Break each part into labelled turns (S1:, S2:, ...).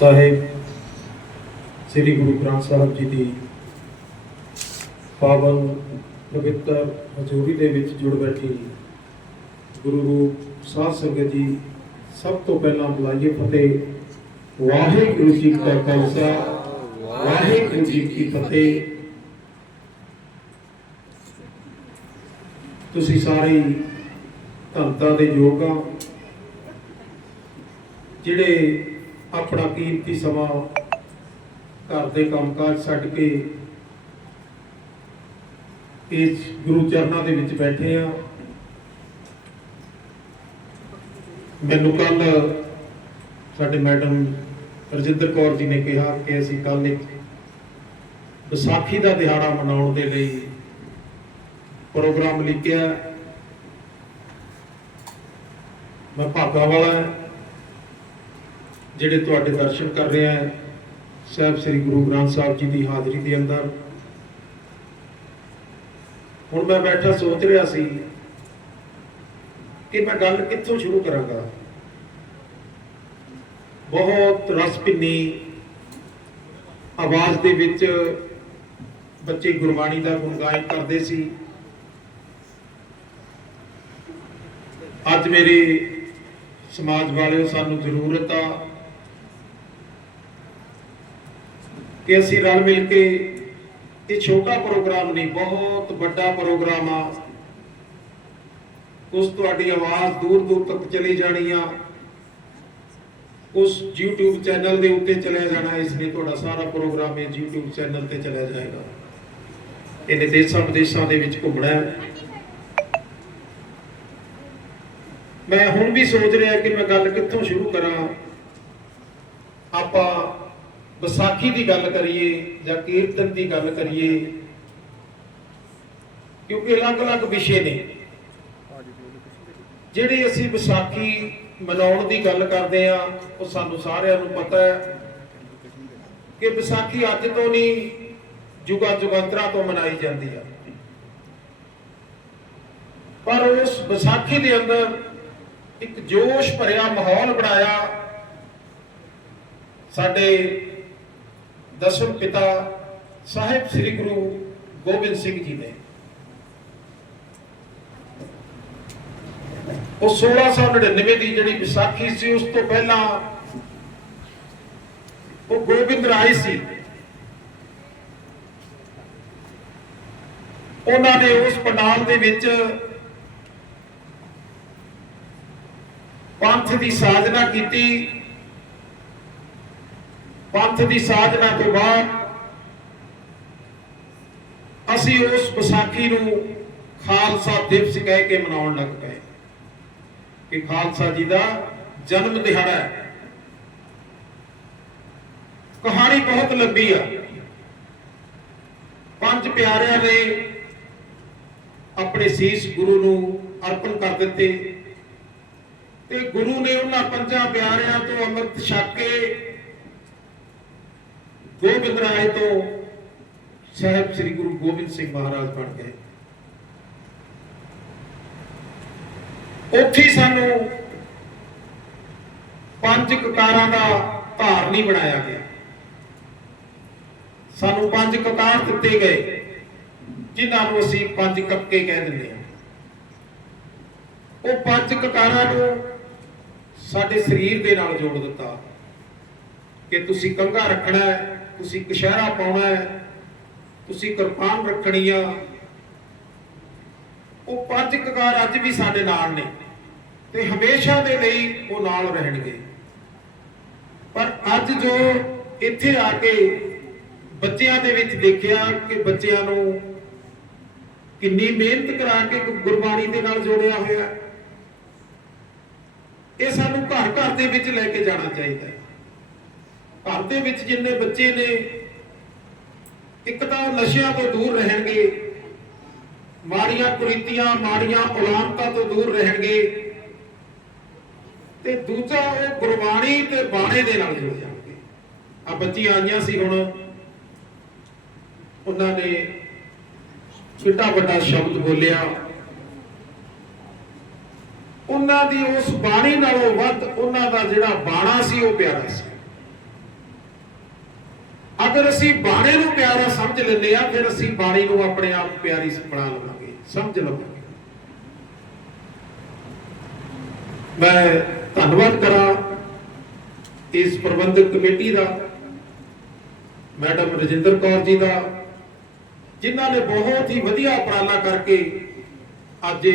S1: ਸਾਹਿਬ, ਸ੍ਰੀ ਗੁਰੂ ਗ੍ਰੰਥ ਸਾਹਿਬ ਜੀ ਦੀ ਪਾਵਨ ਪਵਿੱਤਰ ਹਜ਼ੂਰੀ ਦੇ ਵਿੱਚ ਜੁੜ ਬੈਠੀ ਗੁਰੂ ਰੂਪ ਸਾਧ ਸੰਗਤ ਜੀ, ਸਭ ਤੋਂ ਪਹਿਲਾਂ ਬੁਲਾਈਏ ਫਤਿਹ। ਵਾਹਿਗੁਰੂ ਜੀ ਕਾ ਖਾਲਸਾ, ਵਾਹਿਗੁਰੂ ਜੀ ਕੀ ਫਤਿਹ। ਤੁਸੀਂ ਸਾਰੇ ਹੀ ਦੇ ਯੋਗ ਆ, ਜਿਹੜੇ ਆਪਣਾ ਕੀਮਤੀ ਸਮਾਂ ਘਰ ਦੇ ਕੰਮਕਾਜ ਛੱਡ ਕੇ ਇਸ ਗੁਰੂ ਚਰਨਾਂ ਦੇ ਵਿੱਚ ਬੈਠੇ ਆ ਮੈਨੂੰ ਕੱਲ ਸਾਡੇ ਮੈਡਮ ਰਜਿੰਦਰ ਕੌਰ ਜੀ ਨੇ ਕਿਹਾ ਕਿ ਅਸੀਂ ਕੱਲ ਇੱਕ ਵਿਸਾਖੀ ਦਾ ਦਿਹਾੜਾ ਮਨਾਉਣ ਦੇ ਲਈ ਪ੍ਰੋਗਰਾਮ ਲਿਖਿਆ। ਮੈਂ ਭਾਗਾ ਵਾਲਾ ਜਿਹੜੇ ਤੁਹਾਡੇ ਦਰਸ਼ਨ ਕਰ ਰਿਹਾ ਹੈ ਸਾਹਿਬ ਸ੍ਰੀ ਗੁਰੂ ਗ੍ਰੰਥ ਸਾਹਿਬ ਜੀ ਦੀ ਹਾਜ਼ਰੀ ਦੇ ਅੰਦਰ। ਹੁਣ ਮੈਂ ਬੈਠਾ ਸੋਚ ਰਿਹਾ ਸੀ ਕਿ ਮੈਂ ਗੱਲ ਕਿੱਥੋਂ ਸ਼ੁਰੂ ਕਰਾਂਗਾ। ਬਹੁਤ ਰਸ ਭਿੰਨੀ ਆਵਾਜ਼ ਦੇ ਵਿੱਚ ਬੱਚੇ ਗੁਰਬਾਣੀ ਦਾ ਗੁਣਗਾਇਨ ਕਰਦੇ ਸੀ। ਅੱਜ ਮੇਰੇ ਸਮਾਜ ਵਾਲਿਓ, ਸਾਨੂੰ ਜ਼ਰੂਰਤ ਆ ਕਿ ਅਸੀਂ ਰਲ ਮਿਲ ਕੇ ਇਹ ਛੋਟਾ ਪ੍ਰੋਗਰਾਮ ਨਹੀਂ, ਬਹੁਤ ਵੱਡਾ ਪ੍ਰੋਗਰਾਮ ਆ। ਉਸ ਤੁਹਾਡੀ ਆਵਾਜ਼ ਦੂਰ ਦੂਰ ਤੱਕ ਚਲੀ ਜਾਣੀ ਆ। ਉਸ YouTube ਚੈਨਲ ਦੇ ਉੱਤੇ ਚਲਿਆ ਜਾਣਾ, ਇਸ ਲਈ ਤੁਹਾਡਾ ਸਾਰਾ ਪ੍ਰੋਗਰਾਮ ਇਹ YouTube ਚੈਨਲ ਤੇ ਚਲਿਆ ਜਾਏਗਾ। ਇਹਨੇ ਦੇਸ਼ਾਂ ਵਿਦੇਸ਼ਾਂ ਦੇ ਵਿੱਚ ਘੁੰਮਣਾ ਮੈਂ ਹੁਣ ਵੀ ਸੋਚ ਰਿਹਾ ਕਿ ਮੈਂ ਗੱਲ ਕਿੱਥੋਂ ਸ਼ੁਰੂ ਕਰਾਂ। ਆਪਾਂ ਵਿਸਾਖੀ ਦੀ ਗੱਲ ਕਰੀਏ ਜਾਂ ਕੀਰਤਨ ਦੀ ਗੱਲ ਕਰੀਏ, ਕਿਉਂਕਿ ਅਲੱਗ-ਅਲੱਗ ਵਿਸ਼ੇ ਨੇ। ਜਿਹੜੇ ਅਸੀਂ ਵਿਸਾਖੀ ਮਨਾਉਣ ਦੀ ਗੱਲ ਕਰਦੇ ਆ ਉਹ ਸਾਨੂੰ ਸਾਰਿਆਂ ਨੂੰ ਪਤਾ ਹੈ ਕਿ ਵਿਸਾਖੀ ਅੱਜ ਤੋਂ ਨਹੀਂ, ਜੁਗਾ ਜੁਗੰਤਰਾ ਤੋਂ ਮਨਾਈ ਜਾਂਦੀ ਆ। ਪਰ ਉਸ ਵਿਸਾਖੀ ਦੇ ਅੰਦਰ ਇੱਕ ਜੋਸ਼ ਭਰਿਆ ਮਾਹੌਲ ਬਣਾਇਆ ਸਾਡੇ ਦਸਮ ਪਿਤਾ ਸਾਹਿਬ ਸ੍ਰੀ ਗੁਰੂ ਗੋਬਿੰਦ ਸਿੰਘ ਜੀ ਨੇ। ਉਹ 1699 ਦੀ ਜਿਹੜੀ ਵਿਸਾਖੀ ਸੀ, ਉਸ ਤੋਂ ਪਹਿਲਾਂ ਉਹ ਗੋਬਿੰਦ ਰਾਏ ਸੀ। ਉਹਨਾਂ ਨੇ ਉਸ ਪੰਡਾਲ ਦੇ ਵਿੱਚ ਪੰਥ ਦੀ ਸਾਜਨਾ ਕੀਤੀ। ਪੰਥ ਦੀ ਸਾਜਨਾ ਤੋਂ ਬਾਅਦ ਅਸੀਂ ਉਸ ਵਿਸਾਖੀ ਨੂੰ ਖਾਲਸਾ ਦਿਵਸ ਕਹਿ ਕੇ ਮਨਾਉਣ ਲੱਗ ਪਏ। ਕਿ ਖਾਲਸਾ ਜੀ ਦਾ ਜਨਮ ਦਿਹਾੜਾ ਹੈ। ਕਹਾਣੀ ਬਹੁਤ ਲੰਬੀ ਆ। ਪੰਜ ਪਿਆਰਿਆਂ ਨੇ ਆਪਣੇ ਸੀਸ ਗੁਰੂ ਨੂੰ ਅਰਪਣ ਕਰ ਦਿੱਤੇ। ਤੇ ਗੁਰੂ ਨੇ ਉਹਨਾਂ ਪੰਜਾਂ ਪਿਆਰਿਆਂ ਤੋਂ ਅੰਮ੍ਰਿਤ ਛਕ ਕੇ ਗੋਬਿੰਦ ਰਾਏ ਤੋਂ ਸਾਹਿਬ ਸ੍ਰੀ ਗੁਰੂ ਗੋਬਿੰਦ ਸਿੰਘ ਮਹਾਰਾਜ ਬਣ ਗਏ। ਉੱਥੇ ਸਾਨੂੰ ਪੰਜ ਕਕਾਰਾਂ ਦਾ ਧਾਰਨੀ ਬਣਾਇਆ ਗਿਆ। ਸਾਨੂੰ ਪੰਜ ਕਕਾਰ ਦਿੱਤੇ ਗਏ, ਜਿਨ੍ਹਾਂ ਨੂੰ ਅਸੀਂ ਪੰਜ ਕੱਕੇ ਕਹਿ ਦਿੰਦੇ ਹਾਂ। ਉਹ ਪੰਜ ਕਕਾਰਾਂ ਨੂੰ ਸਾਡੇ ਸਰੀਰ ਦੇ ਨਾਲ ਜੋੜ ਦਿੱਤਾ ਕਿ ਤੁਸੀਂ ਕੰਘਾ ਰੱਖਣਾ ਹੈ ਤੁਸੀਂ ਕਸ਼ਹਿਰਾ ਪਾਉਣਾ ਹੈ, ਤੁਸੀਂ ਕਿਰਪਾਨ ਰੱਖਣੀ ਆ। ਉਹ ਪੰਜ ਕਕਾਰ ਅੱਜ ਵੀ ਸਾਡੇ ਨਾਲ ਨੇ ਤੇ ਹਮੇਸ਼ਾ ਦੇ ਲਈ ਉਹ ਨਾਲ ਰਹਿਣਗੇ। ਪਰ ਅੱਜ ਜੋ ਇੱਥੇ ਆ ਕੇ ਬੱਚਿਆਂ ਦੇ ਵਿੱਚ ਦੇਖਿਆ ਕਿ ਬੱਚਿਆਂ ਨੂੰ ਕਿੰਨੀ ਮਿਹਨਤ ਕਰਾ ਕੇ ਗੁਰਬਾਣੀ ਦੇ ਨਾਲ ਜੋੜਿਆ ਹੋਇਆ, ਇਹ ਸਾਨੂੰ ਘਰ ਘਰ ਦੇ ਵਿੱਚ ਲੈ ਕੇ ਜਾਣਾ ਚਾਹੀਦਾ ਹੈ। ਘਰ ਦੇ ਵਿੱਚ ਜਿੰਨੇ ਬੱਚੇ ਨੇ, ਇੱਕ ਤਾਂ ਉਹ ਨਸ਼ਿਆਂ ਤੋਂ ਦੂਰ ਰਹਿਣਗੇ, ਮਾੜੀਆਂ ਕੁਰੀਤੀਆਂ, ਮਾੜੀਆਂ ਔਲਾਮਤਾਂ ਤੋਂ ਦੂਰ ਰਹਿਣਗੇ ਤੇ ਦੂਜਾ ਉਹ ਗੁਰਬਾਣੀ ਤੇ ਬਾਣੇ ਦੇ ਨਾਲ ਜੁੜ ਜਾਣਗੇ। ਆ ਬੱਚੀਆਂ ਆਈਆਂ ਸੀ ਹੁਣ, ਉਹਨਾਂ ਨੇ ਛੋਟਾ ਵੱਡਾ ਸ਼ਬਦ ਬੋਲਿਆ। ਉਹਨਾਂ ਦੀ ਉਸ ਬਾਣੀ ਨਾਲੋਂ ਵੱਧ ਉਹਨਾਂ ਦਾ ਜਿਹੜਾ ਬਾਣਾ ਸੀ ਉਹ ਪਿਆਰਾ ਸੀ। ਅਗਰ ਅਸੀਂ ਬਾਣੇ ਨੂੰ ਪਿਆਰਾ ਸਮਝ ਲੈਂਦੇ ਆ ਫਿਰ ਅਸੀਂ ਬਾਣੀ ਨੂੰ ਆਪਣੇ ਆਪ ਪਿਆਰੀ ਬਣਾ ਲਵਾਂਗੇ। ਸਮਝ ਲਵਾਂਗੇ ਮੈਂ ਧੰਨਵਾਦ ਕਰਾਂ ਇਸ ਪ੍ਰਬੰਧਕ ਕਮੇਟੀ ਦਾ, ਮੈਡਮ ਰਜਿੰਦਰ ਕੌਰ ਜੀ ਦਾ, ਜਿਨ੍ਹਾਂ ਨੇ ਬਹੁਤ ਹੀ ਵਧੀਆ ਉਪਰਾਲਾ ਕਰਕੇ ਅੱਜ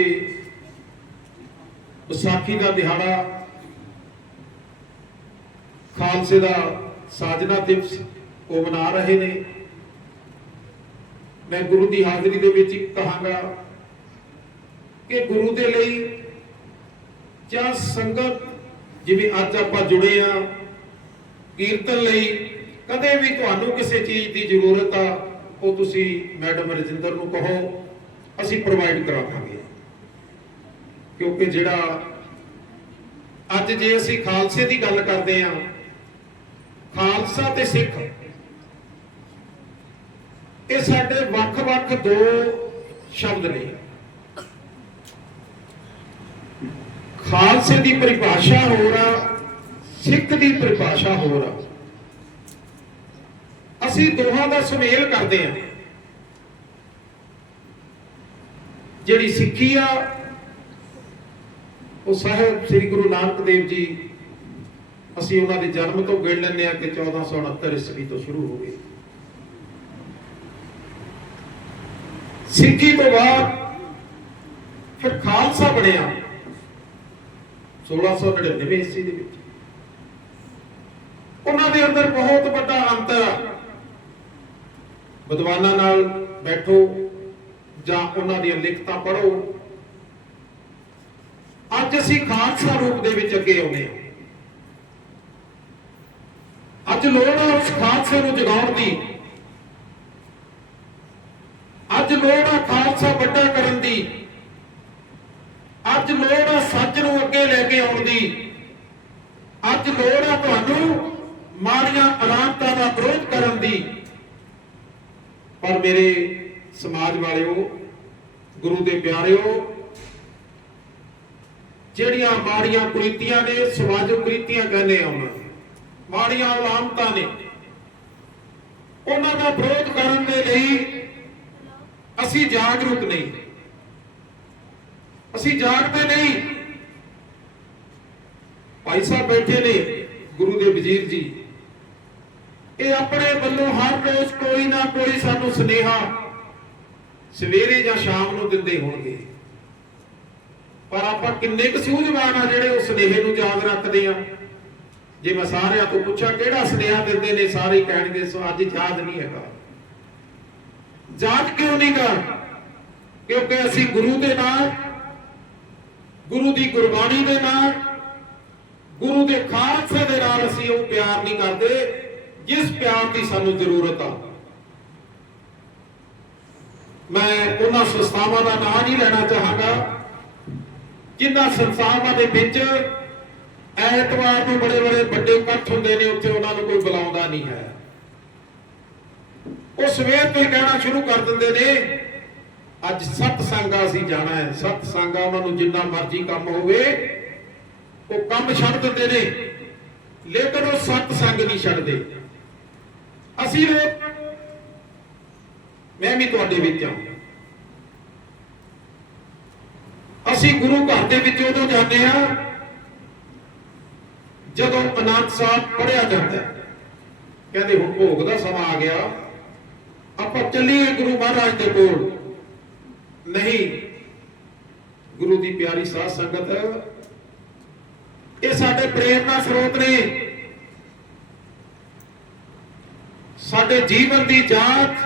S1: ਵਿਸਾਖੀ ਦਾ ਦਿਹਾੜਾ, ਖਾਲਸੇ ਦਾ ਸਾਜਨਾ ਦਿਵਸ ਉਹ ਬਣਾ ਰਹੇ ਨੇ। ਮੈਂ ਗੁਰੂ ਦੀ ਹਾਜ਼ਰੀ ਦੇ ਵਿੱਚ ਕਹਾਂਗਾ ਕਿ ਗੁਰੂ ਦੇ ਲਈ ਜਾਂ ਸੰਗਤ, ਜਿਵੇਂ ਅੱਜ ਆਪਾਂ ਜੁੜੇ ਆ, ਕੀਰਤਨ ਲਈ ਕਦੇ ਵੀ ਤੁਹਾਨੂੰ ਕਿਸੇ ਚੀਜ਼ ਦੀ ਜ਼ਰੂਰਤ ਆ, ਉਹ ਤੁਸੀਂ ਮੈਡਮ ਰਜਿੰਦਰ ਨੂੰ ਕਹੋ, ਅਸੀਂ ਪ੍ਰੋਵਾਈਡ ਕਰਾਵਾਂਗੇ। ਕਿਉਂਕਿ ਜਿਹੜਾ ਅੱਜ ਜੇ ਅਸੀਂ ਖਾਲਸੇ ਦੀ ਗੱਲ ਕਰਦੇ ਆ, ਖਾਲਸਾ ਤੇ ਸਿੱਖ ਇਹ ਸਾਡੇ ਵੱਖ-ਵੱਖ ਦੋ ਸ਼ਬਦ ਨੇ। ਖਾਲਸੇ ਦੀ ਪਰਿਭਾਸ਼ਾ ਹੋਰ ਆ, ਸਿੱਖ ਦੀ ਪਰਿਭਾਸ਼ਾ ਹੋਰ ਆ। ਅਸੀਂ ਦੋਹਾਂ ਦਾ ਸੁਮੇਲ ਕਰਦੇ ਆ ਜਿਹੜੀ ਸਿੱਖੀ ਆ, ਉਹ ਸਾਹਿਬ ਸ੍ਰੀ ਗੁਰੂ ਨਾਨਕ ਦੇਵ ਜੀ, ਅਸੀਂ ਉਹਨਾਂ ਦੇ ਜਨਮ ਤੋਂ ਗਿਣ ਲੈਂਦੇ ਆ ਕਿ 1469 ਈਸਵੀ ਤੋਂ ਸ਼ੁਰੂ ਹੋ ਗਏ ਸਿੱਖੀ ਤੋਂ ਬਾਅਦ ਫਿਰ ਖਾਲਸਾ ਬਣਿਆ। 1699 ਈਸਵੀ ਦੇ ਵਿੱਚ। ਉਹਨਾਂ ਦੇ ਅੰਦਰ ਬਹੁਤ ਵੱਡਾ ਅੰਤਰ ਆ ਵਿਦਵਾਨਾਂ ਨਾਲ ਬੈਠੋ ਜਾਂ ਉਹਨਾਂ ਦੀਆਂ ਲਿਖਤਾਂ ਪੜ੍ਹੋ। ਅੱਜ ਅਸੀਂ ਖਾਲਸਾ ਰੂਪ ਦੇ ਵਿੱਚ ਅੱਗੇ ਆਉਂਦੇ ਹਾਂ। ਅੱਜ ਲੋੜ ਹੈ ਉਸ ਖਾਲਸੇ ਨੂੰ ਜਗਾਉਣ ਦੀ ਅੱਜ ਲੋੜ ਹੈ ਖਾਲਸਾ ਵੱਡਾ ਕਰਨ ਦੀ। ਅੱਜ ਲੋੜ ਹੈ ਸੱਚ ਨੂੰ ਅੱਗੇ ਲੈ ਕੇ ਆਉਣ ਦੀ। ਅੱਜ ਲੋੜ ਹੈ ਤੁਹਾਨੂੰ ਮਾੜੀਆਂ ਅਲਾਮਤਾਂ ਦਾ ਵਿਰੋਧ ਕਰਨ ਦੀ। ਪਰ ਮੇਰੇ ਸਮਾਜ ਵਾਲਿਓ, ਗੁਰੂ ਦੇ ਪਿਆਰਿਓ, ਜਿਹੜੀਆਂ ਮਾੜੀਆਂ ਕੁਰੀਤੀਆਂ ਨੇ ਸਮਾਜਿਕ ਕੁਰੀਤੀਆਂ ਕਹਿੰਦੇ ਆ ਉਹਨਾਂ ਮਾੜੀਆਂ ਅਲਾਮਤਾਂ ਨੇ। ਉਹਨਾਂ ਦਾ ਵਿਰੋਧ ਕਰਨ ਦੇ ਲਈ ਅਸੀਂ ਜਾਗਰੂਕ ਨਹੀਂ। ਅਸੀਂ ਜਾਗਦੇ ਨਹੀਂ। ਭਾਈ ਸਾਹਿਬ ਬੈਠੇ ਨੇ ਗੁਰੂ ਦੇ ਵਜ਼ੀਰ ਜੀ। ਇਹ ਆਪਣੇ ਵੱਲੋਂ ਹਰ ਰੋਜ਼ ਕੋਈ ਨਾ ਕੋਈ ਸਾਨੂੰ ਸੁਨੇਹਾ ਸਵੇਰੇ ਜਾਂ ਸ਼ਾਮ ਨੂੰ ਦਿੰਦੇ ਹੋਣਗੇ। ਪਰ ਆਪਾਂ ਕਿੰਨੇ ਕੁ ਸੂਝਵਾਨ ਆ ਜਿਹੜੇ ਉਸ ਸੁਨੇਹੇ ਨੂੰ ਯਾਦ ਰੱਖਦੇ ਆ। ਜੇ ਮੈਂ ਸਾਰਿਆਂ ਤੋਂ ਪੁੱਛਾਂ, ਕਿਹੜਾ ਸੁਨੇਹਾ ਦਿੰਦੇ ਨੇ ਸਾਰੇ ਕਹਿਣਗੇ, ਸੋ ਅੱਜ ਯਾਦ ਨਹੀਂ ਹੈਗਾ। ਯਾਦ ਕਿਉਂ ਨਹੀਂ ਕਰ ਕਿਉਂਕਿ ਅਸੀਂ ਗੁਰੂ ਦੇ ਨਾਲ, ਗੁਰੂ ਦੀ ਗੁਰਬਾਣੀ ਦੇ ਨਾਲ, ਗੁਰੂ ਦੇ ਖਾਲਸੇ ਦੇ ਨਾਲ ਅਸੀਂ ਉਹ ਪਿਆਰ ਨਹੀਂ ਕਰਦੇ, ਜਿਸ ਪਿਆਰ ਦੀ ਸਾਨੂੰ ਜ਼ਰੂਰਤ ਆ। ਮੈਂ ਉਹਨਾਂ ਸੰਸਥਾਵਾਂ ਦਾ ਨਾਂ ਨਹੀਂ ਲੈਣਾ ਚਾਹਾਂਗਾ ਜਿਨ੍ਹਾਂ ਸੰਸਥਾਵਾਂ ਦੇ ਵਿੱਚ ਐਤਵਾਰ ਨੂੰ ਬੜੇ ਬੜੇ ਵੱਡੇ ਇਕੱਠ ਹੁੰਦੇ ਨੇ, ਉੱਥੇ ਉਹਨਾਂ ਨੂੰ ਕੋਈ ਬੁਲਾਉਂਦਾ ਨਹੀਂ ਹੈ। ਉਹ ਸਵੇਰ ਤੋਂ ਹੀ ਕਹਿਣਾ ਸ਼ੁਰੂ ਕਰ ਦਿੰਦੇ ਨੇ, ਅੱਜ ਸਤ ਸੰਗਾ ਅਸੀਂ ਜਾਣਾ ਹੈ। ਸਤ ਸੰਗਾ ਉਹਨਾਂ ਨੂੰ ਜਿੰਨਾ ਮਰਜ਼ੀ ਕੰਮ ਹੋਵੇ, ਉਹ ਕੰਮ ਛੱਡ ਦਿੰਦੇ ਨੇ। ਲੇਕਿਨ ਉਹ ਸਤ ਸੰਗ ਨਹੀਂ ਛੱਡਦੇ। ਅਸੀਂ ਲੋਕ ਮੈਂ ਵੀ ਤੁਹਾਡੇ ਵਿੱਚ ਹਾਂ। ਅਸੀਂ ਗੁਰੂ ਘਰ ਦੇ ਵਿੱਚ ਉਦੋਂ ਜਾਂਦੇ ਆ ਜਦੋਂ ਅਨੰਦ ਸਾਹਿਬ ਪੜਿਆ ਜਾਂਦਾ ਕਹਿੰਦੇ ਹੁਣ ਭੋਗ ਦਾ ਸਮਾਂ ਆ ਗਿਆ। ਆਪਾਂ ਚੱਲੀਏ ਗੁਰੂ ਮਹਾਰਾਜ ਦੇ ਕੋਲ। ਨਹੀਂ, ਗੁਰੂ ਦੀ ਪਿਆਰੀ ਸਾਧ ਸੰਗਤ, ਇਹ ਸਾਡੇ ਪ੍ਰੇਰਨਾ ਸਰੋਤ ਨੇ। ਸਾਡੇ ਜੀਵਨ ਦੀ ਜਾਂਚ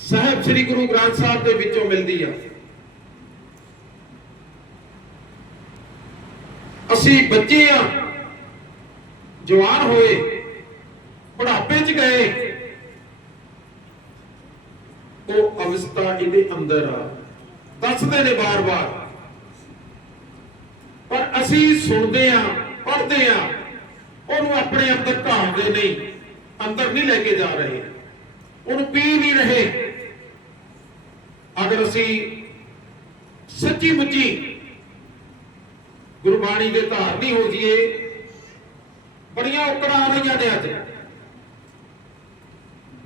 S1: ਸਾਹਿਬ ਸ੍ਰੀ ਗੁਰੂ ਗ੍ਰੰਥ ਸਾਹਿਬ ਦੇ ਵਿੱਚੋਂ ਮਿਲਦੀ ਆ। ਅਸੀਂ ਬੱਚੇ ਆ, ਜਵਾਨ ਹੋਏ, ਬੁਢਾਪੇ 'ਚ ਗਏ। ਉਹ ਅਵਸਥਾ ਇਹਦੇ ਅੰਦਰ ਆ। ਦੱਸਦੇ ਨੇ ਬਾਰ-ਬਾਰ। ਪਰ ਅਸੀਂ ਸੁਣਦੇ ਆ ਪੜ੍ਹਦੇ ਆ ਉਹਨੂੰ ਆਪਣੇ ਅੰਦਰ ਢਾਲਦੇ ਨਹੀਂ। ਅੰਦਰ ਨਹੀਂ ਲੈ ਕੇ ਜਾ ਰਹੇ। ਉਹਨੂੰ ਪੀ ਨਹੀਂ ਰਹੇ। ਅਗਰ ਅਸੀਂ ਸੱਚੀ ਮੁੱਚੀ ਗੁਰਬਾਣੀ ਦੇ ਧਾਰਨੀ ਹੋ ਜਾਈਏ, ਬੜੀਆਂ ਔਕੜਾਂ ਆ ਰਹੀਆਂ ਨੇ ਅੱਜ।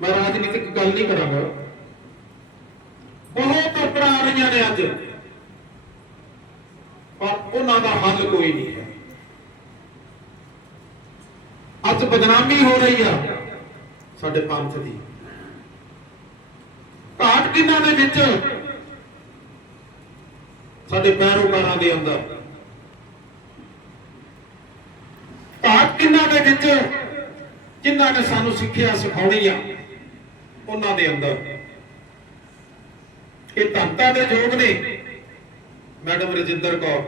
S1: ਮੈਂ ਰਾਜਨੀਤਿਕ ਗੱਲ ਨਹੀਂ ਕਰਾਂਗਾ। ਬਹੁਤ ਉਪਰਾ ਆ ਰਹੀਆਂ ਨੇ ਅੱਜ। ਪਰ ਉਹਨਾਂ ਦਾ ਹੱਲ ਕੋਈ ਨਹੀਂ ਹੈ। ਅੱਜ ਬਦਨਾਮੀ ਹੋ ਰਹੀ ਆ ਸਾਡੇ ਪੰਥ ਦੀ। ਘਾਟ ਕਿਨਾਂ ਦੇ ਵਿੱਚ? ਸਾਡੇ ਪੈਰੋਕਾਰਾਂ ਦੇ ਅੰਦਰ। ਘਾਟ ਕਿਨਾਂ ਦੇ ਵਿੱਚ? ਜਿਨ੍ਹਾਂ ਨੇ ਸਾਨੂੰ ਸਿੱਖਿਆ ਸਿਖਾਉਣੀ ਆ, ਉਹਨਾਂ ਦੇ ਅੰਦਰ। ਇਹ ਧੰਤਾ ਦੇ ਯੋਗ ਨੇ, ਮੈਡਮ ਰਜਿੰਦਰ ਕੌਰ,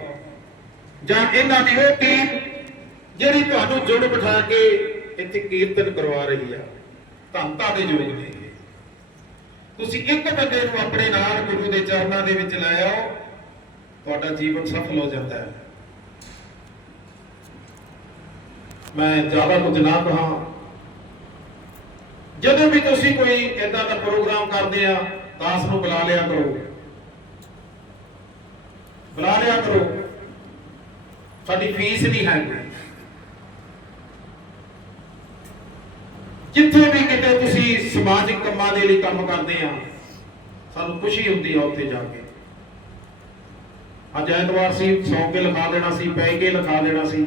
S1: ਜਾਂ ਇਹਨਾਂ ਦੀ ਉਹ ਟੀਮ ਜਿਹੜੀ ਤੁਹਾਨੂੰ ਜੁੜ ਬਿਠਾ ਕੇ ਇੱਥੇ ਕੀਰਤਨ ਕਰਵਾ ਰਹੀ ਆ ਧੰਤਾ ਦੇ ਯੋਗ ਨੇ ਤੁਸੀਂ ਇੱਕ ਬੰਦੇ ਨੂੰ ਆਪਣੇ ਨਾਲ ਗੁਰੂ ਦੇ ਚਰਨਾਂ ਦੇ ਵਿੱਚ ਲੈ ਆਓ, ਤੁਹਾਡਾ ਜੀਵਨ ਸਫਲ ਹੋ ਜਾਂਦਾ ਹੈ। ਮੈਂ ਜ਼ਿਆਦਾ ਕੁਝ ਨਾ ਕਹਾਂ। ਜਦੋਂ ਵੀ ਤੁਸੀਂ ਕੋਈ ਇਦਾਂ ਦਾ ਪ੍ਰੋਗਰਾਮ ਕਰਦੇ ਆ ਦਾਸ ਨੂੰ ਬੁਲਾ ਲਿਆ ਕਰੋ। ਬੁਲਾ ਲਿਆ ਕਰੋ। ਸਾਡੀ ਫੀਸ ਨਹੀਂ ਹੈ ਜਿੱਥੇ ਵੀ ਕਿਤੇ ਤੁਸੀਂ ਸਮਾਜਿਕ ਕੰਮਾਂ ਦੇ ਲਈ ਕੰਮ ਕਰਦੇ ਆ, ਸਾਨੂੰ ਖੁਸ਼ੀ ਹੁੰਦੀ ਆ ਉੱਥੇ ਜਾ ਕੇ। ਅੱਜ ਐਤਵਾਰ ਸੀ, ਸੌਂ ਕੇ ਲਿਖਾ ਦੇਣਾ ਸੀ, ਪੈ ਕੇ ਲਿਖਾ ਦੇਣਾ ਸੀ।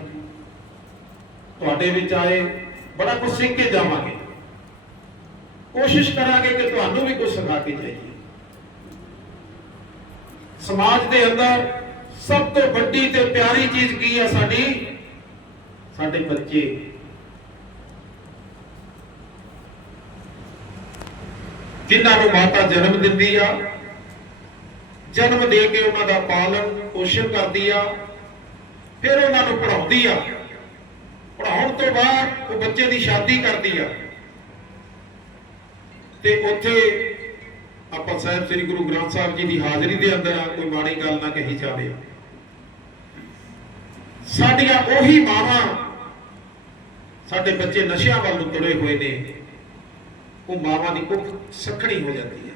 S1: ਤੁਹਾਡੇ ਵਿੱਚ ਆਏ, ਬੜਾ ਕੁਝ ਸਿੱਖ ਕੇ ਜਾਵਾਂਗੇ। ਕੋਸ਼ਿਸ਼ ਕਰਾਂਗੇ ਕਿ ਤੁਹਾਨੂੰ ਵੀ ਕੁਝ ਸਿਖਾ ਕੇ ਜਾਈਏ। ਸਮਾਜ ਦੇ ਅੰਦਰ ਸਭ ਤੋਂ ਵੱਡੀ ਤੇ ਪਿਆਰੀ ਚੀਜ਼ ਕੀ ਆ ਸਾਡੀ? ਸਾਡੇ ਬੱਚੇ। ਜਿਨ੍ਹਾਂ ਨੂੰ ਮਾਤਾ ਜਨਮ ਦਿੰਦੀ ਆ, ਜਨਮ ਦੇ ਕੇ ਉਹਨਾਂ ਦਾ ਪਾਲਣ ਪੋਸ਼ਣ ਕਰਦੀ ਆ, ਫਿਰ ਉਹਨਾਂ ਨੂੰ ਪੜਾਉਂਦੀ ਆ। ਪੜਾਉਣ ਤੋਂ ਬਾਅਦ ਉਹ ਬੱਚੇ ਦੀ ਸ਼ਾਦੀ ਕਰਦੀ ਆ। ਤੇ ਉੱਥੇ ਆਪਾਂ ਸਾਹਿਬ ਸ੍ਰੀ ਗੁਰੂ ਗ੍ਰੰਥ ਸਾਹਿਬ ਜੀ ਦੀ ਹਾਜ਼ਰੀ ਦੇ ਅੰਦਰ ਆ, ਕੋਈ ਮਾੜੀ ਗੱਲ ਨਾ ਕਹੀ ਜਾਵੇ। ਸਾਡੀਆਂ ਉਹੀ ਮਾਵਾਂ ਸਾਡੇ ਬੱਚੇ ਨਸ਼ਿਆਂ ਵੱਲ ਨੂੰ ਤੁਰੇ ਹੋਏ ਨੇ, ਉਹ ਮਾਵਾਂ ਦੀ ਕੁੱਖ ਸਖਣੀ ਹੋ ਜਾਂਦੀ ਹੈ।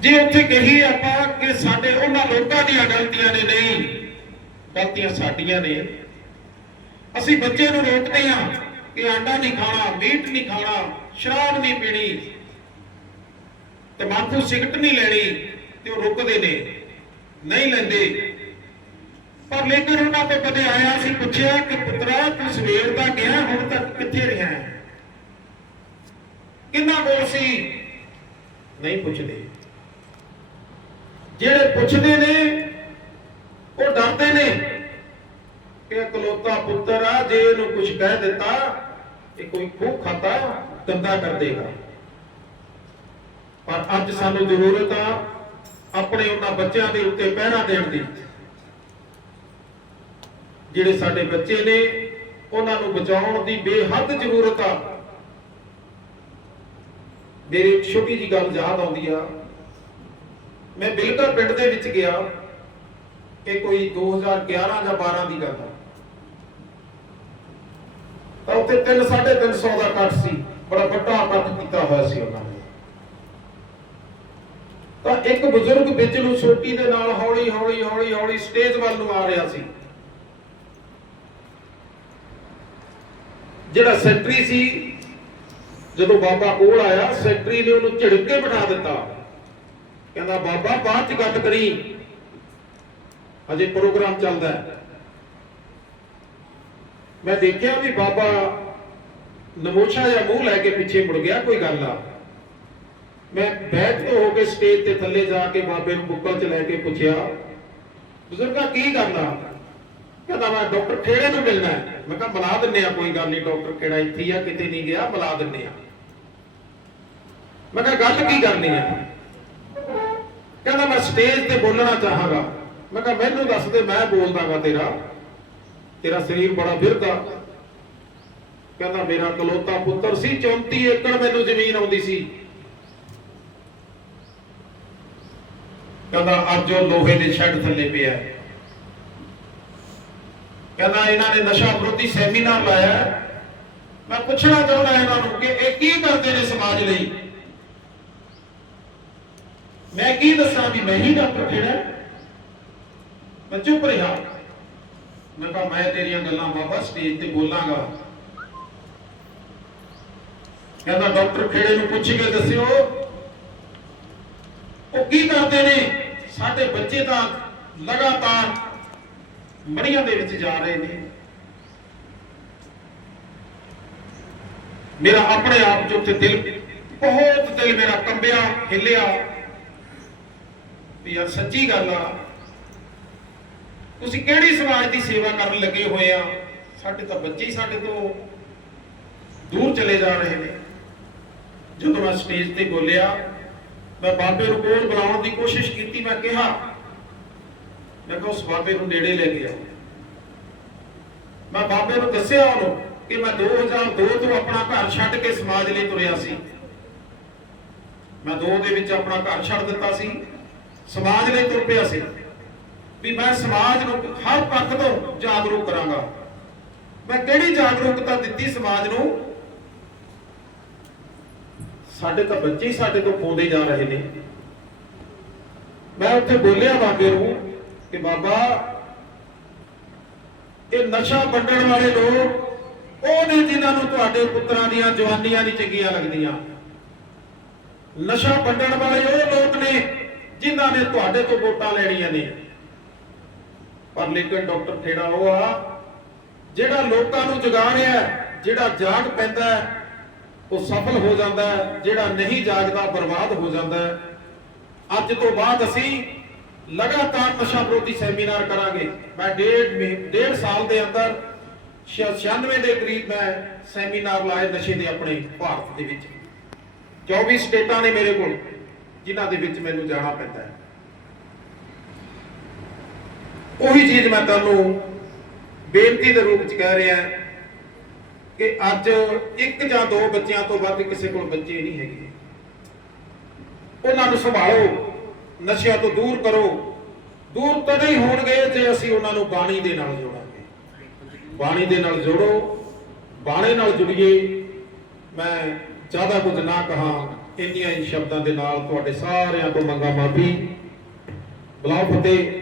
S1: ਜੇ ਉੱਥੇ ਕਹੀ ਆਪਾਂ ਕਿ ਸਾਡੇ ਉਹਨਾਂ ਲੋਕਾਂ ਦੀਆਂ ਗਲਤੀਆਂ ਨੇ ਨਹੀਂ, ਗਲਤੀਆਂ ਸਾਡੀਆਂ ਨੇ। ਅਸੀਂ ਬੱਚੇ ਨੂੰ ਰੋਕਦੇ ਹਾਂ। ਕਿ ਆਂਡਾ ਨਹੀਂ ਖਾਣਾ, ਮੀਟ ਨਹੀਂ ਖਾਣਾ, ਸ਼ਰਾਬ ਨਹੀਂ ਪੀਣੀ ਤਮਾਕੂ ਸਿਗਰਟ ਨਹੀਂ ਲੈਣੀ ਤੇ ਉਹ ਰੁਕਦੇ ਨੇ, ਨਹੀਂ ਲੈਂਦੇ। ਪਰ ਲੇਕਿਨ ਉਹਨਾਂ ਤੋਂ ਕਦੇ ਆਇਆ ਸੀ ਪੁੱਛਿਆ ਕਿ ਪੁੱਤਰਾ, ਤੂੰ ਸਵੇਰ ਦਾ ਗਿਆ, ਹੁਣ ਤੱਕ ਕਿੱਥੇ ਰਿਹਾ ਕਿੰਨਾ ਕੋਲ ਸੀ? ਨਹੀਂ ਪੁੱਛਦੇ। ਜਿਹੜੇ ਪੁੱਛਦੇ ਨੇ, ਉਹ ਡਰਦੇ ਨੇ। ਕਿ ਇਕਲੌਤਾ ਪੁੱਤਰ ਆ, ਜੇ ਇਹਨੂੰ ਕੁਝ ਕਹਿ ਦਿੱਤਾ, ਇਹ ਕੋਈ ਖੂਹ ਖਾਤਾ ਗੰਦਾ ਕਰ ਦੇਗਾ। ਪਰ ਅੱਜ ਸਾਨੂੰ ਜ਼ਰੂਰਤ ਆ ਆਪਣੇ ਉਹਨਾਂ ਬੱਚਿਆਂ ਦੇ ਉੱਤੇ ਪਹਿਰਾ ਦੇਣ ਦੀ। ਜਿਹੜੇ ਸਾਡੇ ਬੱਚੇ ਨੇ, ਉਹਨਾਂ ਨੂੰ ਬਚਾਉਣ ਦੀ ਬੇਹੱਦ ਜ਼ਰੂਰਤ ਆ। ਮੇਰੀ ਛੋਟੀ ਜੀ ਗੱਲ ਯਾਦ ਆਉਂਦੀ ਆ। ਮੈਂ ਬਿਲਕੁਲ ਪਿੰਡ ਦੇ ਵਿੱਚ ਗਿਆ ਇਹ ਕੋਈ 2011 ਜਾਂ 12 ਦੀ ਗੱਲ ਆ। ਤਾਂ ਉੱਥੇ 3 350 ਦਾ ਕੱਟ ਸੀ। ਬੜਾ ਵੱਡਾ ਕੱਟ ਕੀਤਾ ਹੋਇਆ ਸੀ ਉਹਨਾਂ ਨੇ। ਤਾਂ ਇੱਕ ਬਜ਼ੁਰਗ ਵਿੱਚ ਨੂੰ ਛੋਟੀ ਦੇ ਨਾਲ ਹੌਲੀ ਹੌਲੀ ਹੌਲੀ ਹੌਲੀ ਸਟੇਜ ਵੱਲ ਨੂੰ ਆ ਰਿਹਾ ਸੀ। ਜਿਹੜਾ ਸੈਕਟਰੀ ਸੀ, ਜਦੋਂ ਬਾਬਾ ਕੋਲ ਆਇਆ ਸੈਕਟਰੀ ਨੇ ਉਹਨੂੰ ਝਿੜਕ ਕੇ ਬਿਠਾ ਦਿੱਤਾ। ਕਹਿੰਦਾ, ਬਾਬਾ, ਬਾਅਦ ਚ ਗੱਲ ਕਰੀ। ਅਜੇ ਪ੍ਰੋਗਰਾਮ ਚੱਲਦਾ ਹੈ। ਮੈਂ ਦੇਖਿਆ ਵੀ ਬਾਬਾ ਨਮੋਸ਼ਾ ਜਾਂ ਮੂੰਹ ਲੈ ਕੇ ਪਿੱਛੇ ਮੁੜ ਗਿਆ, ਕੋਈ ਗੱਲ ਆ ਮੈਂ ਬੈਠ ਤੋਂ ਹੋ ਕੇ ਸਟੇਜ ਤੇ ਥੱਲੇ ਜਾ ਕੇ ਬਾਬੇ ਨੂੰ ਬੁੱਕਲ ਚ ਲੈ ਕੇ ਪੁੱਛਿਆ, ਬਜ਼ੁਰਗਾ, ਕੀ ਕਰਨਾ? ਕਹਿੰਦਾ ਮੈਂ ਡਾਕਟਰ ਖੇੜੇ ਨੂੰ ਮਿਲਣਾ ਮੈਂ ਕਿਹਾ ਮਿਲਾ ਦਿੰਨੇ ਆ, ਕੋਈ ਗੱਲ ਨਹੀਂ, ਡਾਕਟਰ ਕਿਹੜਾ ਇੱਥੇ ਆ, ਕਿਤੇ ਨਹੀਂ ਗਿਆ ਮਿਲਾ ਦਿੰਨੇ ਆ। ਮੈਂ ਕਿਹਾ, ਗੱਲ ਕੀ ਕਰਨੀ ਹੈ? ਕਹਿੰਦਾ, ਮੈਂ ਸਟੇਜ ਤੇ ਬੋਲਣਾ ਚਾਹਾਂਗਾ। ਮੈਂ ਕਿਹਾ, ਮੈਨੂੰ ਦੱਸ ਦੇ, ਮੈਂ ਬੋਲਦਾਗਾ ਤੇਰਾ। ਤੇਰਾ ਸਰੀਰ ਬੜਾ ਫਿਰਦਾ ਕਹਿੰਦਾ, ਮੇਰਾ ਕਲੋਤਾ ਪੁੱਤਰ ਸੀ 34 ਏਕੜ ਮੈਨੂੰ ਜ਼ਮੀਨ ਆਉਂਦੀ ਸੀ। ਕਹਿੰਦਾ, ਅੱਜ ਉਹ ਲੋਹੇ ਦੇ ਛੱਡ ਥੱਲੇ ਪਿਆ ਕਹਿੰਦਾ, ਇਹਨਾਂ ਨੇ ਨਸ਼ਾ ਵਿਰੋਧੀ ਸੈਮੀਨਾਰ ਲਾਇਆ ਮੈਂ ਪੁੱਛਣਾ ਚਾਹੁੰਦਾ ਇਹਨਾਂ ਨੂੰ ਕਿ ਇਹ ਕੀ ਕਰਦੇ ਨੇ ਸਮਾਜ ਲਈ? ਮੈਂ ਕੀ ਦੱਸਾਂ ਵੀ ਮੈਂ ਹੀ ਡਾਕਟਰ ਕਿਹੜਾ ਮੈਂ ਚੁੱਪ ਰਿਹਾ। ਮੈਂ ਕਿਹਾ ਮੈਂ ਤੇਰੀਆਂ ਗੱਲਾਂ ਬਾਬਾ ਸਟੇਜ ਤੇ ਬੋਲਾਂਗਾ। ਕਹਿੰਦਾ ਡਾਕਟਰ ਖੇੜੇ ਨੂੰ ਪੁੱਛ ਕੇ ਦੱਸਿਓ, ਉਹ ਕੀ ਕਰਦੇ ਨੇ? ਸਾਡੇ ਬੱਚੇ ਤਾਂ ਲਗਾਤਾਰ ਮੜੀਆਂ ਦੇ ਵਿੱਚ ਜਾ ਰਹੇ ਨੇ। ਮੇਰਾ ਆਪਣੇ ਆਪ ਚ ਉੱਥੇ ਦਿਲ, ਬਹੁਤ ਦਿਲ ਮੇਰਾ ਕੰਬਿਆ, ਹਿੱਲਿਆ। ਵੀ ਯਾਰ ਸੱਚੀ ਗੱਲ ਆ ਤੁਸੀਂ ਕਿਹੜੀ ਸਮਾਜ ਦੀ ਸੇਵਾ ਕਰਨ ਲੱਗੇ ਹੋਏ ਆ? ਸਾਡੇ ਤਾਂ ਬੱਚੇ ਹੀ ਸਾਡੇ ਤੋਂ ਦੂਰ ਚਲੇ ਜਾ ਰਹੇ ਨੇ। ਜਦੋਂ ਮੈਂ ਸਟੇਜ ਤੇ ਬੋਲਿਆ, ਮੈਂ ਬਾਬੇ ਨੂੰ ਕੋਲ ਬੁਲਾਉਣ ਦੀ ਕੋਸ਼ਿਸ਼ ਕੀਤੀ, ਮੈਂ ਕਿਹਾ ਮੈਂ ਕਿਹਾ, ਉਸ ਬਾਬੇ ਨੂੰ ਨੇੜੇ ਲੈ ਗਿਆ ਮੈਂ ਬਾਬੇ ਨੂੰ ਦੱਸਿਆ ਉਹਨੂੰ ਕਿ ਮੈਂ 2002 ਤੋਂ ਆਪਣਾ ਘਰ ਛੱਡ ਕੇ ਸਮਾਜ ਲਈ ਤੁਰਿਆ ਸੀ। ਮੈਂ 2 ਦੇ ਵਿੱਚ ਆਪਣਾ ਘਰ ਛੱਡ ਦਿੱਤਾ ਸੀ, ਸਮਾਜ ਲਈ ਤੁਰ ਪਿਆ ਸੀ। ਵੀ ਮੈਂ ਸਮਾਜ ਨੂੰ ਹਰ ਪੱਖ ਤੋਂ ਜਾਗਰੂਕ ਕਰਾਂਗਾ। ਮੈਂ ਕਿਹੜੀ ਜਾਗਰੂਕਤਾ ਦਿੱਤੀ ਸਮਾਜ ਨੂੰ? ਸਾਡੇ ਤਾਂ ਬੱਚੇ ਹੀ ਸਾਡੇ ਤੋਂ ਪਾਉਂਦੇ ਜਾ ਰਹੇ ਨੇ। ਮੈਂ ਉੱਥੇ ਬੋਲਿਆ ਬਾਬੇ ਨੂੰ ਕਿ ਬਾਬਾ ਇਹ ਨਸ਼ਾ ਵੰਡਣ ਵਾਲੇ ਲੋਕ ਉਹ ਨੇ ਜਿਨ੍ਹਾਂ ਨੂੰ ਤੁਹਾਡੇ ਪੁੱਤਰਾਂ ਦੀਆਂ ਜਵਾਨੀਆਂ ਨਹੀਂ ਚੰਗੀਆਂ ਲੱਗਦੀਆਂ। ਨਸ਼ਾ ਵੰਡਣ ਵਾਲੇ ਉਹ ਲੋਕ ਨੇ ਜਿਨ੍ਹਾਂ ਨੇ ਤੁਹਾਡੇ ਤੋਂ ਵੋਟਾਂ ਲੈਣੀਆਂ ਨੇ। ਪਰ ਲੇਕਿਨ ਡਾਕਟਰ ਖੇੜਾ ਉਹ ਆ, ਜਿਹੜਾ ਲੋਕਾਂ ਨੂੰ ਜਗਾ ਰਿਹਾ ਜਿਹੜਾ ਜਾਗ ਪੈਂਦਾ ਉਹ ਸਫਲ ਹੋ ਜਾਂਦਾ ਜਿਹੜਾ ਨਹੀਂ ਜਾਗਦਾ ਬਰਬਾਦ ਹੋ ਜਾਂਦਾ ਅੱਜ ਤੋਂ ਬਾਅਦ ਅਸੀਂ ਲਗਾਤਾਰ ਨਸ਼ਾ ਵਿਰੋਧੀ ਸੈਮੀਨਾਰ ਕਰਾਂਗੇ। ਮੈਂ ਡੇਢ ਮਹੀ- ਡੇਢ ਸਾਲ ਦੇ ਅੰਦਰ 96 ਦੇ ਕਰੀਬ ਮੈਂ ਸੈਮੀਨਾਰ ਲਾਏ ਨਸ਼ੇ ਦੇ ਆਪਣੇ ਭਾਰਤ ਦੇ ਵਿੱਚ। 24 ਸਟੇਟਾਂ ਨੇ ਮੇਰੇ ਕੋਲ, ਜਿਨ੍ਹਾਂ ਦੇ ਵਿੱਚ ਮੈਨੂੰ ਜਾਣਾ ਪੈਂਦਾ ਹੈ। ਉਹੀ ਚੀਜ਼ ਮੈਂ ਤੁਹਾਨੂੰ ਬੇਨਤੀ ਦੇ ਰੂਪ ਚ ਕਹਿ ਰਿਹਾ ਕਿ ਅੱਜ ਇੱਕ ਜਾਂ ਦੋ ਬੱਚਿਆਂ ਤੋਂ ਵੱਧ ਕਿਸੇ ਕੋਲ ਬੱਚੇ ਨਹੀਂ ਹੈਗੇ। ਉਹਨਾਂ ਨੂੰ ਸੰਭਾਲੋ, ਨਸ਼ਿਆਂ ਤੋਂ ਦੂਰ ਕਰੋ। ਦੂਰ ਤਦੇ ਹੀ ਹੋਣਗੇ ਜੇ ਅਸੀਂ ਉਹਨਾਂ ਨੂੰ ਬਾਣੀ ਦੇ ਨਾਲ ਜੋੜਾਂਗੇ। ਬਾਣੀ ਦੇ ਨਾਲ ਜੋੜੋ, ਬਾਣੀ ਨਾਲ ਜੁੜੀਏ। ਮੈਂ ਜ਼ਿਆਦਾ ਕੁਝ ਨਾ ਕਹਾ, ਇੰਨੀਆਂ ਹੀ ਸ਼ਬਦਾਂ ਦੇ ਨਾਲ ਤੁਹਾਡੇ ਸਾਰਿਆਂ ਤੋਂ ਮੰਗਾ ਮਾਫੀ। ਬਲਾਉ ਫਤਿਹ।